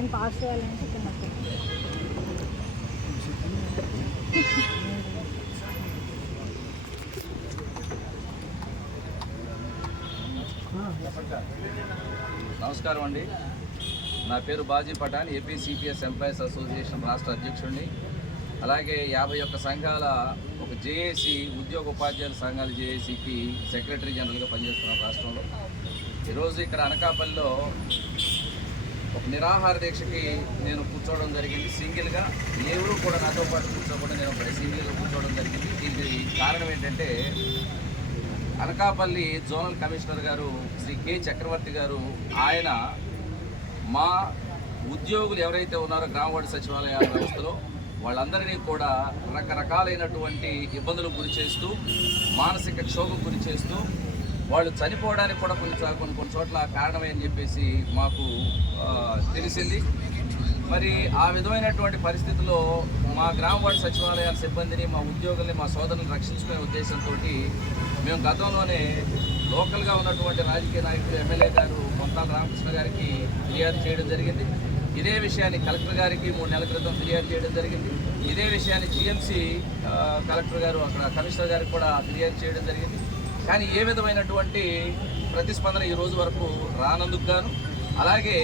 నేను పాస్ చేయాలని చెప్పినట్టు నమస్కారం అండి. నా పేరు Baji Pathan, AP CPS employees association రాష్ట్ర అధ్యక్షుడిని. అలాగే 51 సంఘాల ఒక జేఏసీ ఉద్యోగ ఉపాధ్యాయుల సంఘాల జేఏసీకి సెక్రటరీ జనరల్గా పనిచేస్తున్నాను రాష్ట్రంలో. ఈరోజు ఇక్కడ అనకాపల్లిలో ఒక నిరాహార దీక్షకి నేను కూర్చోవడం జరిగింది. సింగిల్గా ఎవరు కూడా నాతో పాటు కూర్చోకుండా నేను ఒక సింగిల్గా కూర్చోవడం జరిగింది. దీనికి కారణం ఏంటంటే అనకాపల్లి జోనల్ కమిషనర్ గారు శ్రీ కె చక్రవర్తి గారు ఆయన మా ఉద్యోగులు ఎవరైతే ఉన్నారో గ్రామవార్డు సచివాలయాల వ్యవస్థలో వాళ్ళందరినీ కూడా రకరకాలైనటువంటి ఇబ్బందులకు గురి చేస్తూ, మానసిక క్షోభకు గురి చేస్తూ, వాళ్ళు చనిపోవడానికి కూడా కొన్ని చోట్ల కారణమే అని చెప్పేసి మాకు తెలిసింది. మరి ఆ విధమైనటువంటి పరిస్థితుల్లో మా గ్రామవార్డు సచివాలయాల సిబ్బందిని, మా ఉద్యోగుల్ని, మా సోదరులను రక్షించుకునే ఉద్దేశంతో మేము గతంలోనే లోకల్గా ఉన్నటువంటి రాజకీయ నాయకులు ఎమ్మెల్యే గారు కొంతాల రామకృష్ణ గారికి ఫిర్యాదు చేయడం జరిగింది. ఇదే విషయాన్ని కలెక్టర్ గారికి 3 నెలల క్రితం ఫిర్యాదు చేయడం జరిగింది. ఇదే విషయాన్ని జిఎంసీ కలెక్టర్ గారు అక్కడ కమిషనర్ గారికి కూడా ఫిర్యాదు చేయడం జరిగింది. కానీ ఏ విధమైనటువంటి ప్రతిస్పందన ఈ రోజు వరకు రానందుకు గాను, అలాగే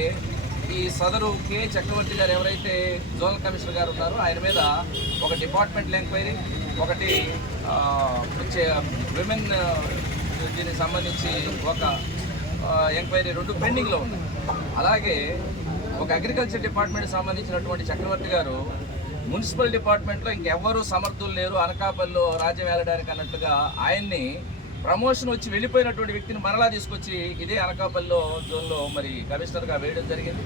ఈ సదరు కె చక్రవర్తి గారు ఎవరైతే జోనల్ కమిషనర్ గారు ఉన్నారో ఆయన మీద ఒక డిపార్ట్మెంటల్ ఎంక్వైరీ, ఒకటి విమెన్ దీనికి సంబంధించి ఒక ఎంక్వైరీ 2 పెండింగ్లో ఉన్నాయి. అలాగే ఒక అగ్రికల్చర్ డిపార్ట్మెంట్కి సంబంధించినటువంటి చక్రవర్తి గారు మున్సిపల్ డిపార్ట్మెంట్లో ఇంకెవ్వరూ సమర్థులు లేరు అనకాపల్లిలో రాజ్యం వేలడానికి అన్నట్టుగా ఆయన్ని ప్రమోషన్ వచ్చి వెళ్ళిపోయినటువంటి వ్యక్తిని మరలా తీసుకొచ్చి ఇదే అనకాపల్లిలో జోన్లో మరి కమిషనర్గా వేయడం జరిగింది.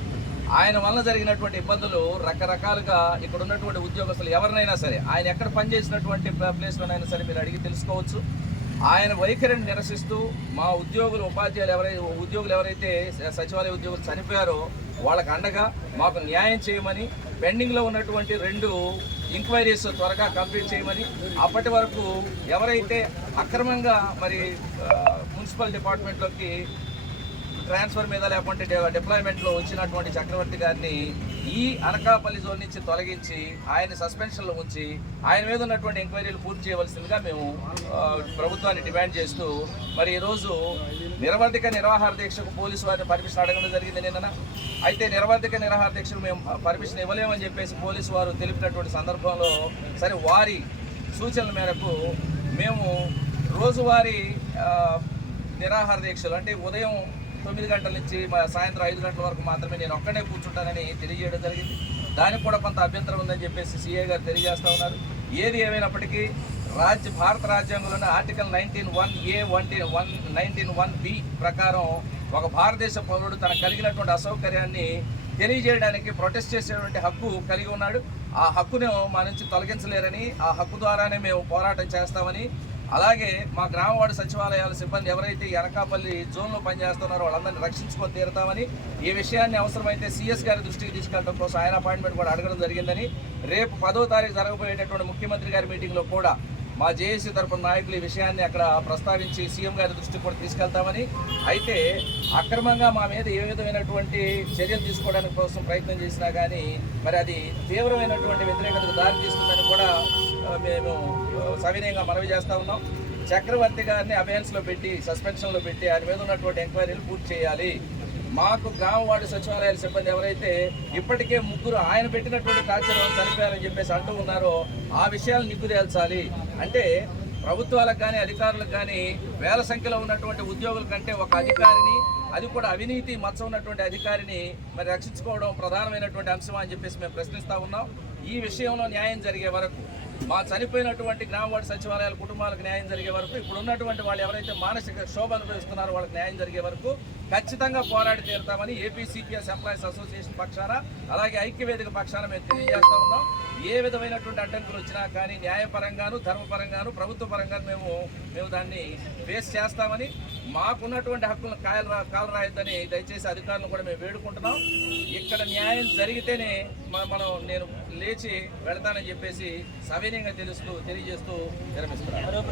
ఆయన వల్ల జరిగినటువంటి ఇబ్బందులు రకరకాలుగా ఇక్కడ ఉన్నటువంటి ఉద్యోగస్తులు ఎవరినైనా సరే, ఆయన ఎక్కడ పనిచేసినటువంటి ప్లేస్లోనైనా సరే మీరు అడిగి తెలుసుకోవచ్చు. ఆయన వైఖరిని నిరసిస్తూ మా ఉద్యోగులు ఎవరైతే సచివాలయ ఉద్యోగులు చనిపోయారో వాళ్ళకు అండగా మాకు న్యాయం చేయమని, పెండింగ్లో ఉన్నటువంటి 2 ఎంక్వైరీస్ త్వరగా కంప్లీట్ చేయమని, అప్పటి వరకు ఎవరైతే అక్రమంగా మరి మున్సిపల్ డిపార్ట్మెంట్లోకి ట్రాన్స్ఫర్ మీద లేకుంటే డిప్లాయ్మెంట్లో వచ్చినటువంటి చక్రవర్తి గారిని ఈ అనకాపల్లి జోన్ నుంచి తొలగించి ఆయన సస్పెన్షన్లో ఉంచి ఆయన మీద ఉన్నటువంటి ఎంక్వైరీలు పూర్తి చేయవలసిందిగా మేము ప్రభుత్వాన్ని డిమాండ్ చేస్తూ మరి ఈరోజు నిరాహార దీక్షకు పోలీసు వారిని పర్మిషన్ అడగడం జరిగింది నిన్న. అయితే నిరాహార దీక్షకు మేము పర్మిషన్ ఇవ్వలేమని చెప్పేసి పోలీసు వారు తెలిపినటువంటి సందర్భంలో సరే వారి సూచనల మేరకు మేము రోజువారీ నిరాహార దీక్షలు అంటే ఉదయం 9 గంటల నుంచి సాయంత్రం 5 గంటల వరకు మాత్రమే నేను ఒక్కడే కూర్చుంటానని తెలియజేయడం జరిగింది. దానికి కూడా కొంత అభ్యంతరం ఉందని చెప్పేసి సిఐ గారు తెలియజేస్తూ ఉన్నారు. ఏది ఏమైనప్పటికీ భారత రాజ్యాంగంలోని ఆర్టికల్ 19(1)A 19(1)B ప్రకారం ఒక భారతదేశ పౌరుడు తనకు కలిగినటువంటి అసౌకర్యాన్ని తెలియజేయడానికి ప్రొటెస్ట్ చేసేటువంటి హక్కు కలిగి ఉన్నాడు. ఆ హక్కును మా నుంచి తొలగించలేరని, ఆ హక్కు ద్వారానే మేము పోరాటం చేస్తామని, అలాగే మా గ్రామవార్డు సచివాలయాల సిబ్బంది ఎవరైతే ఈ అనకాపల్లి జోన్లో పనిచేస్తున్నారో వాళ్ళందరినీ రక్షించుకొని తీరుతామని, ఈ విషయాన్ని అవసరమైతే సిఎస్ గారి దృష్టికి తీసుకెళ్ళడం కోసం ఆయన అపాయింట్మెంట్ కూడా అడగడం జరిగిందని, రేపు 10వ తారీఖు జరగబోయేటటువంటి ముఖ్యమంత్రి గారి మీటింగ్లో కూడా మా జేఏసీ తరపున నాయకులు ఈ విషయాన్ని అక్కడ ప్రస్తావించి సీఎం గారి దృష్టికి కూడా తీసుకెళ్తామని, అయితే అక్రమంగా మా మీద ఏ విధమైనటువంటి చర్యలు తీసుకోవడానికి కోసం ప్రయత్నం చేసినా కానీ మరి అది తీవ్రమైనటువంటి వ్యతిరేకతకు దారి తీస్తుందని కూడా మేము సవినయంగా మనవి చేస్తూ ఉన్నాం. చక్రవర్తి గారిని అబెయన్స్లో పెట్టి, సస్పెన్షన్లో పెట్టి ఆయన మీద ఉన్నటువంటి ఎంక్వైరీలు పూర్తి చేయాలి. మాకు గ్రామవార్డు సచివాలయాల సిబ్బంది ఎవరైతే ఇప్పటికే 3 ఆయన పెట్టినటువంటి టార్చర్ చనిపోయారని చెప్పేసి అంటూ ఉన్నారో ఆ విషయాలు నిగ్గుదేల్చాలి. అంటే ప్రభుత్వాలకు కానీ అధికారులకు కానీ వేల సంఖ్యలో ఉన్నటువంటి ఉద్యోగుల కంటే ఒక అధికారిని, అది కూడా అవినీతి మచ్చ ఉన్నటువంటి అధికారిని మరి రక్షించుకోవడం ప్రధానమైనటువంటి అంశం అని చెప్పేసి మేము ప్రశ్నిస్తూ ఉన్నాం. ఈ విషయంలో న్యాయం జరిగే వరకు, మా చనిపోయినటువంటి గ్రామవార్డు సచివాలయాల కుటుంబాలకు న్యాయం జరిగే వరకు, ఇప్పుడు ఉన్నటువంటి వాళ్ళు ఎవరైతే మానసిక క్షోభ అనుభవిస్తున్నారో వాళ్ళకి న్యాయం జరిగే వరకు ఖచ్చితంగా పోరాడి తీరుతామని ఏపీ సిపిఎస్ ఎంప్లాయీస్ అసోసియేషన్ పక్షాన, అలాగే ఐక్యవేదిక పక్షాన మేము తెలియజేస్తూ ఉన్నాం. ఏ విధమైనటువంటి అడ్డంకులు వచ్చినా కానీ న్యాయపరంగాను, ధర్మపరంగాను, ప్రభుత్వ పరంగాను మేము దాన్ని ఫేస్ చేస్తామని, మాకున్నటువంటి హక్కులను కాలరాయొద్దని దయచేసి అధికారులను కూడా మేము వేడుకుంటున్నాం. ఇక్కడ న్యాయం జరిగితేనే నేను లేచి వెళతానని చెప్పేసి సవినయంగా తెలియజేస్తూ విరమిస్తున్నాను.